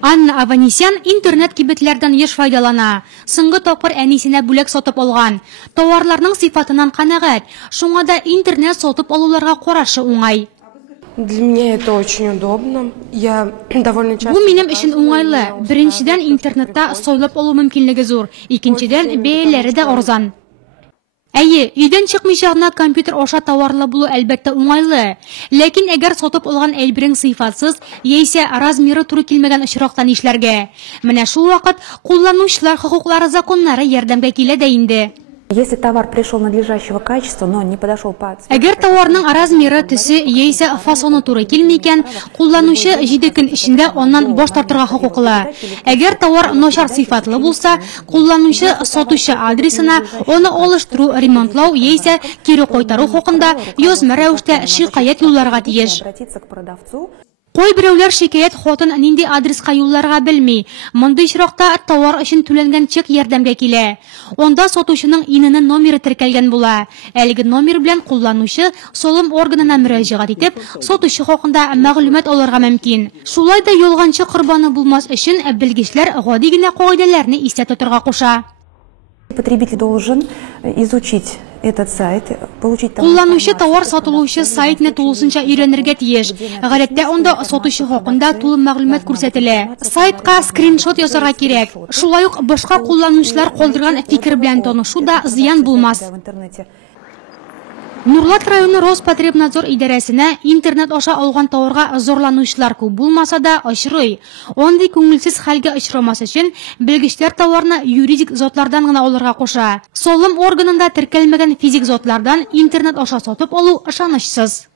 Анна Аванесян интернет кибетләрдән еш файдалана. Соңгы тапкыр әнисенә бүләк сатып алган. Товарларның сыйфатыннан канәгать. Шуңа да интернет сатып алуларга карашы уңай. Для меня это очень удобно. Я довольно часто... Бу минем өчен уңайлы. Беренчедән интернетта сайлап алу мөмкинлеге зур. Икенчедән бәяләре дә арзан. Әйе, өйдән чыкмыйча гына компьютер аша товарлы булу әлбәттә уңайлы. Ләкин әгәр сатып алган әйберең сыйфатсыз, яисә размеры туры килмәгән очракта нишләргә? Менә шул вакыт кулланучылар хокуклары законнары ярдәмгә килә дә инде. Если товар пришел надлежащего качества, но не подошел по цвету. Әгәр товарның размеры, төсе яисә фасоны туры килмикән, кулланучы 7 көн эчендә аннан баш тартырга хокуклы. Әгәр товар начар сыйфатлы булса, кулланучы сатучы адресына аны алыштыру, ремонтлау яисә кире кайтару хакында язма рәвештә шикаят юлларга тиеш. Кой берәүләр шикаят хатын нинди адреска юлларга белми. Мондый очракта товар өчен түләнгән чек ярдәмгә килә. Онда сатучының иненең номеры теркәлгән була. Әлеге номер белән кулланучы солым органына мөрәҗәгать итеп, сатучы хакында мәгълүмат алырга мөмкин. Шулай да ялганчы корбаны булмас өчен белгечләр гади генә кагыйдәләрне истә тотарга куша. Потребитель должен изучить этот сайт, получить Кулланучы товар сатылучы сайтны тулысынча өйрәнергә тиеш. Гадәттә анда сатучы хакында тулы мәгълүмат күрсәтелә. Сайтка скриншот ясарга кирәк. Шулай ук башка кулланучылар калдырган фикер белән танышу да зыян булмас. Нурлат районы Роспотребнадзор идарәсенә интернет аша алган товарга зорланучылар күп булмаса да очрый. Андый күңелсез хәлгә очрамас өчен белгечләр товарны юридик затлардан гына алырга куша. Солым органында теркәлмәгән физик затлардан интернет аша сатып алу ышанычсыз.